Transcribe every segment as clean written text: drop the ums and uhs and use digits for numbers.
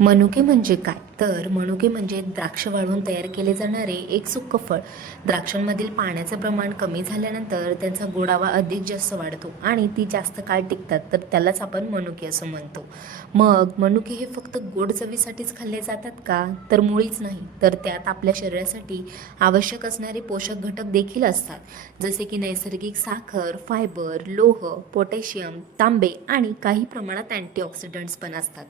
मनुके म्हणजे काय? तर मनुके म्हणजे द्राक्ष वाळवून तयार केले जाणारे एक सुक्क फळ. द्राक्षांमधील पाण्याचं प्रमाण कमी झाल्यानंतर त्यांचा गोडावा अधिक जास्त वाढतो आणि ती जास्त काळ टिकतात, तर त्यालाच आपण मनुके असं म्हणतो. मग मनुके हे फक्त गोड चवीसाठीच खाल्ले जातात का? तर मुळीच नाही. तर त्यात आपल्या शरीरासाठी आवश्यक असणारे पोषक घटक देखील असतात, जसे की नैसर्गिक साखर, फायबर, लोह, पोटॅशियम, तांबे आणि काही प्रमाणात अँटीऑक्सिडंट्स पण असतात.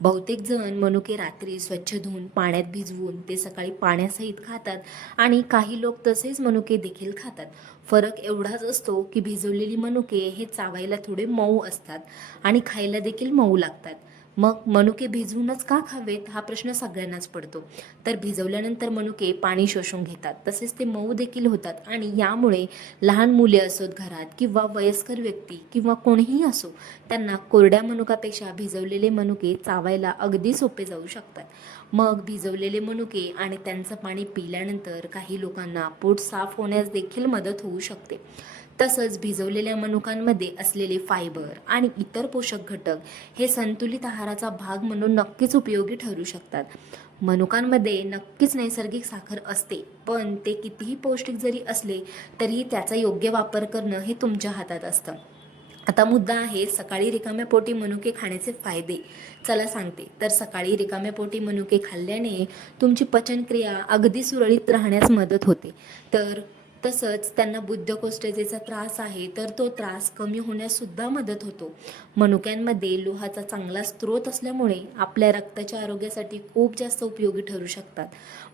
बहुतेक जण मनुके रात्री स्वच्छ धुवून पाण्यात भिजवून ते सकाळी पाण्यासहित खातात आणि काही लोक तसेच मनुके देखील खातात. फरक एवढाच असतो की भिजवलेली मनुके हे चावायला थोडे मऊ असतात आणि खायला देखील मऊ लागतात. मग मनुके भिजवूनच का खावेत हा प्रश्न सगळ्यांनाच पडतो. तर भिजवल्यानंतर मनुके पाणी शोषून घेतात, तसेच ते मऊ देखील होतात आणि यामुळे लहान मुले असोत घरात किंवा वयस्कर व्यक्ती किंवा कोणीही असो, त्यांना कोरड्या मनुकापेक्षा भिजवलेले मनुके चावायला अगदी सोपे जाऊ शकतात. मग भिजवलेले मनुके आणि त्यांचं पाणी पिल्यानंतर काही लोकांना पोट साफ होण्यास देखील मदत होऊ शकते. तसंच भिजवलेल्या मनुकांमध्ये असलेले फायबर आणि इतर पोषक घटक हे संतुलित आहाराचा भाग म्हणून नक्कीच उपयोगी ठरू शकतात. मनुकांमध्ये नक्कीच नैसर्गिक साखर असते, पण ते कितीही पौष्टिक जरी असले तरीही त्याचा योग्य वापर करणं हे तुमच्या हातात असतं. आता मुद्दा आहे सकाळी रिकाम्या पोटी मनुके खाण्याचे फायदे. चला सांगते. तर सकाळी रिकाम्या पोटी मनुके खाल्ल्याने तुमची पचनक्रिया अगदी सुरळीत राहण्यास मदत होते. तर तसंच त्यांना बद्धकोष्ठतेचा त्रास आहे तर तो त्रास कमी होण्यास सुद्धा मदत होतो. मनुक्यांमध्ये लोहाचा चांगला स्रोत असल्यामुळे आपल्या रक्ताच्या आरोग्यासाठी खूप जास्त उपयोगी ठरू शकतात.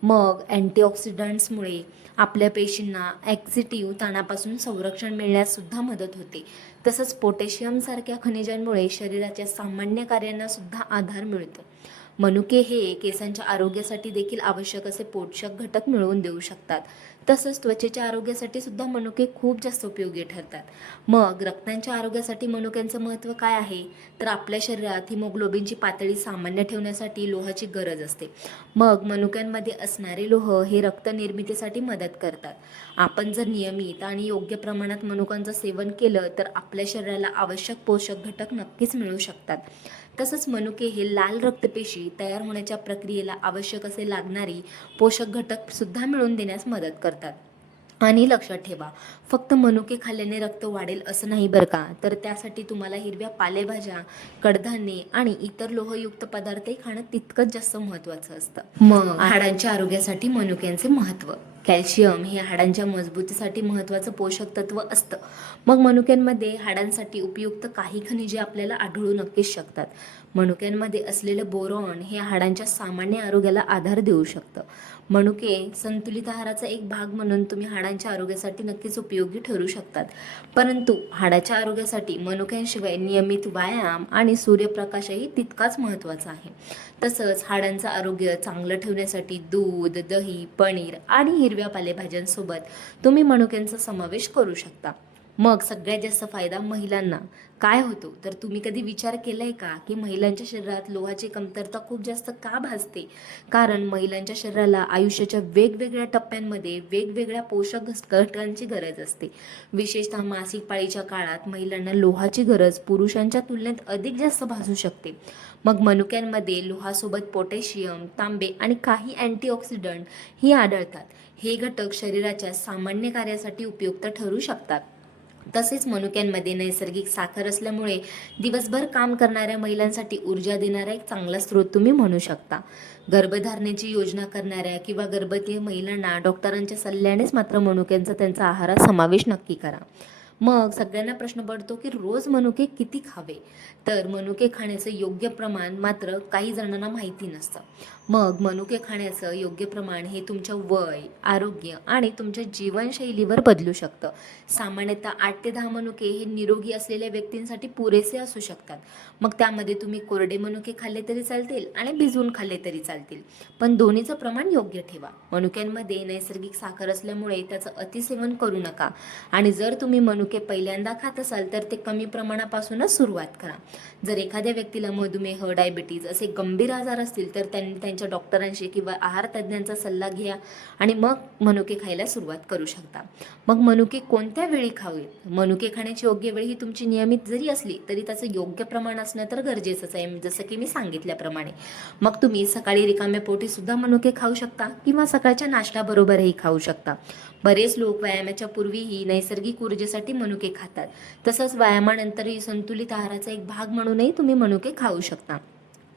मग अँटीऑक्सिडंट्समुळे आपल्या पेशींना ॲक्झिटिव्ह ताणापासून संरक्षण मिळण्यास सुद्धा मदत होते. तसंच पोटॅशियमसारख्या खनिजांमुळे शरीराच्या सामान्य कार्यांना सुद्धा आधार मिळतो. मनुके हे केसांच्या आरोग्यासाठी देखील आवश्यक असे पोषक घटक मिळवून देऊ शकतात. तसंच त्वचेच्या आरोग्यासाठी सुद्धा मनुके खूप जास्त उपयोगी ठरतात. मग रक्तांच्या आरोग्यासाठी मनुक्यांचं महत्त्व काय आहे? तर आपल्या शरीरात हिमोग्लोबिनची पातळी सामान्य ठेवण्यासाठी लोहाची गरज असते. मग मनुक्यांमध्ये असणारे लोह हे रक्त निर्मितीसाठी मदत करतात. आपण जर नियमित आणि योग्य प्रमाणात मनुकांचं सेवन केलं तर आपल्या शरीराला आवश्यक पोषक घटक नक्कीच मिळू शकतात. तसंच मनुके हे लाल रक्तपेशी तयार होण्याच्या प्रक्रियेला आवश्यक असे लागणारी पोषक घटक सुद्धा मिळवून देण्यास मदत करतात. आणि लक्षात ठेवा, फक्त मनुके खाल्ल्याने रक्त वाढेल असं नाही बरं का. तर त्यासाठी तुम्हाला हिरव्या पालेभाज्या, कडधान्ये आणि इतर लोहयुक्त पदार्थही खाणं तितकंच जास्त महत्त्वाचं असतं. मग हाडांच्या आरोग्यासाठी मनुक्यांचे महत्त्व. कॅल्शियम हे हाडांच्या मजबूतीसाठी महत्त्वाचं पोषक तत्व असतं. मग मनुक्यांमध्ये हाडांसाठी उपयुक्त काही खनिजे आपल्याला आढळू नक्कीच शकतात. मनुक्यांमध्ये असलेलं बोरॉन हे हाडांच्या सामान्य आरोग्याला आधार देऊ शकतं. मनुके संतुलित आहाराचा एक भाग म्हणून तुम्ही हाडांच्या आरोग्यासाठी नक्कीच उपयोगी ठरू शकतात. परंतु हाडाच्या आरोग्यासाठी मनुक्यांशिवाय नियमित व्यायाम आणि सूर्यप्रकाशही तितकाच महत्त्वाचा आहे. तसंच हाडांचं आरोग्य चांगलं ठेवण्यासाठी दूध, दही, पनीर आणि हिरव्या पालेभाज्यांसोबत तुम्ही मनुक्यांचा समावेश करू शकता. मग सगळ्यात जास्त फायदा महिलांना काय होतो? तर तुम्ही कधी विचार केलाय का की महिलांच्या शरीरात लोहाची कमतरता खूप जास्त का भासते? कारण महिलांच्या शरीराला आयुष्याच्या वेगवेगळ्या टप्प्यांमध्ये वेगवेगळ्या पोषक घटकांची गरज असते. विशेषतः मासिक पाळीच्या काळात महिलांना लोहाची गरज पुरुषांच्या तुलनेत अधिक जास्त भासू शकते. मग मनुक्यांमध्ये लोहासोबत पोटॅशियम, तांबे आणि काही अँटीऑक्सिडंट ही आढळतात. हे घटक शरीराच्या सामान्य कार्यासाठी उपयुक्त ठरू शकतात. तसेच मनुक्यांमध्ये नैसर्गिक साखर असल्यामुळे दिवसभर काम करणाऱ्या महिलांसाठी ऊर्जा देणारा एक चांगला स्रोत तुम्ही म्हणू शकता. गर्भधारणेची योजना करणाऱ्या किंवा गर्भवती महिलांना डॉक्टरांच्या सल्ल्यानेच मात्र मनुक्यांचा त्यांचा आहारात समावेश नक्की करा. मग सगळ्यांना प्रश्न पडतो की रोज मनुके किती खावे? तर मनुके खाण्याचं योग्य प्रमाण मात्र काही जणांना माहिती नसतं. मग मनुके खाण्याचं योग्य प्रमाण हे तुमच्या वय, आरोग्य आणि तुमच्या जीवनशैलीवर बदलू शकतं. सामान्यतः 8 ते 10 मनुके हे निरोगी असलेल्या व्यक्तींसाठी पुरेसे असू शकतात. मग त्यामध्ये तुम्ही कोरडे मनुके खाल्ले तरी चालतील आणि भिजवून खाल्ले तरी चालतील, पण दोन्हीचं प्रमाण योग्य ठेवा. मनुक्यांमध्ये नैसर्गिक साखर असल्यामुळे त्याचं अतिसेवन करू नका आणि जर तुम्ही मनुके मनुके पहिल्यांदा खात असाल तर ते कमी प्रमाणापासूनच सुरुवात करा. जर एखाद्या व्यक्तीला मधुमेह, डायबिटीज असे गंभीर आजार असतील तर त्यांनी त्यांच्या डॉक्टरांशी किंवा आहार तज्ज्ञांचा सल्ला घ्या आणि मग मनुके खायला सुरुवात करू शकता. मग मनुके कोणत्या वेळी खावेत? मनुके खाण्याची योग्य वेळ ही तुमची नियमित जरी असली तरी त्याचं योग्य प्रमाण असणं तर गरजेचंच आहे, जसं की मी सांगितल्याप्रमाणे. मग तुम्ही सकाळी रिकाम्या पोटी सुद्धा मनुके खाऊ शकता किंवा सकाळच्या नाश्त्याबरोबरही खाऊ शकता. बरेच लोक व्यायामाच्या पूर्वीही नैसर्गिक ऊर्जेसाठी मनुके खातात. तसंच व्यायामानंतरही संतुलित आहाराचा एक भाग म्हणूनही तुम्ही मनुके खाऊ शकता.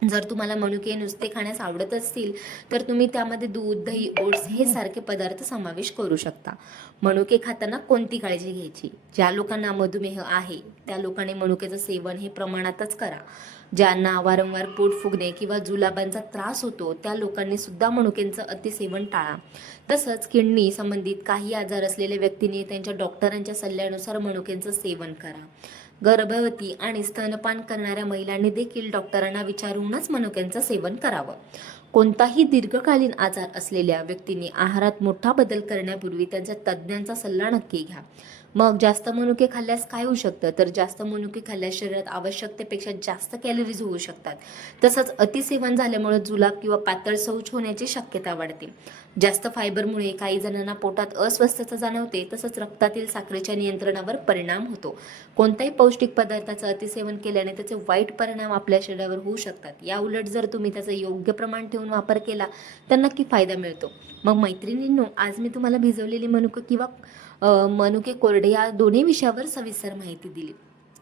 जर तुम्हाला मनुके नुसते खाण्यास आवडत असतील तर तुम्ही त्यामध्ये दूध, दही, ओट्स हे सारखे पदार्थ समावेश करू शकता. मनुके खाताना कोणती काळजी घ्यायची? ज्या लोकांना मधुमेह आहे त्या लोकांनी मनुकेचं सेवन हे प्रमाणातच करा. ज्यांना वारंवार पोट फुगणे किंवा जुलाबांचा त्रास होतो त्या लोकांनी सुद्धा मनुकेंचं अतिसेवन टाळा. तसंच किडनी संबंधित काही आजार असलेल्या व्यक्तींनी त्यांच्या डॉक्टरांच्या सल्ल्यानुसार मनुकेंचं सेवन करा. गर्भवती आणि स्तनपान करणाऱ्या महिलांनी देखील डॉक्टरांना विचारूनच मनुक्यांचं सेवन करावं. कोणताही दीर्घकालीन आजार असलेल्या व्यक्तींनी आहारात मोठा बदल करण्यापूर्वी त्यांच्या तज्ज्ञांचा सल्ला नक्की घ्या. मग जास्त मनुके खाल्ल्यास काय होऊ शकतं? तर जास्त मनुके खाल्ल्यास शरीरात आवश्यकतेपेक्षा जास्त कॅलरीज होऊ शकतात. तसंच अतिसेवन झाल्यामुळे जुलाब किंवा पातळ शौच होण्याची शक्यता वाढते. जास्त फायबरमुळे काही जणांना पोटात अस्वस्थता जाणवते. तसंच रक्तातील साखरेच्या नियंत्रणावर परिणाम होतो. कोणत्याही पौष्टिक पदार्थाचं अतिसेवन केल्याने त्याचे वाईट परिणाम आपल्या शरीरावर होऊ शकतात. या उलट जर तुम्ही त्याचा योग्य प्रमाण ठेवून वापर केला तर नक्की फायदा मिळतो. मग मैत्रिणींनो, आज मी तुम्हाला भिजवलेली मनुके किंवा मनुके कोरडे या दोन्ही विषयावर सविस्तर माहिती दिली.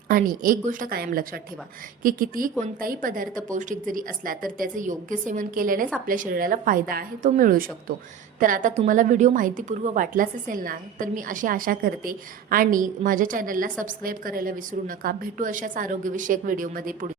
आणि एक गोष्ट कायम लक्षात ठेवा की कितीही कोणताही पदार्थ पौष्टिक जरी असला तर त्याचं योग्य सेवन केल्यानेच आपल्या शरीराला फायदा आहे तो मिळू शकतो. तर आता तुम्हाला व्हिडिओ माहितीपूर्व वाटलाच असेल ना, तर मी अशी आशा करते आणि माझ्या चॅनलला सबस्क्राईब करायला विसरू नका. भेटू अशाच आरोग्यविषयक व्हिडिओमध्ये पुढे.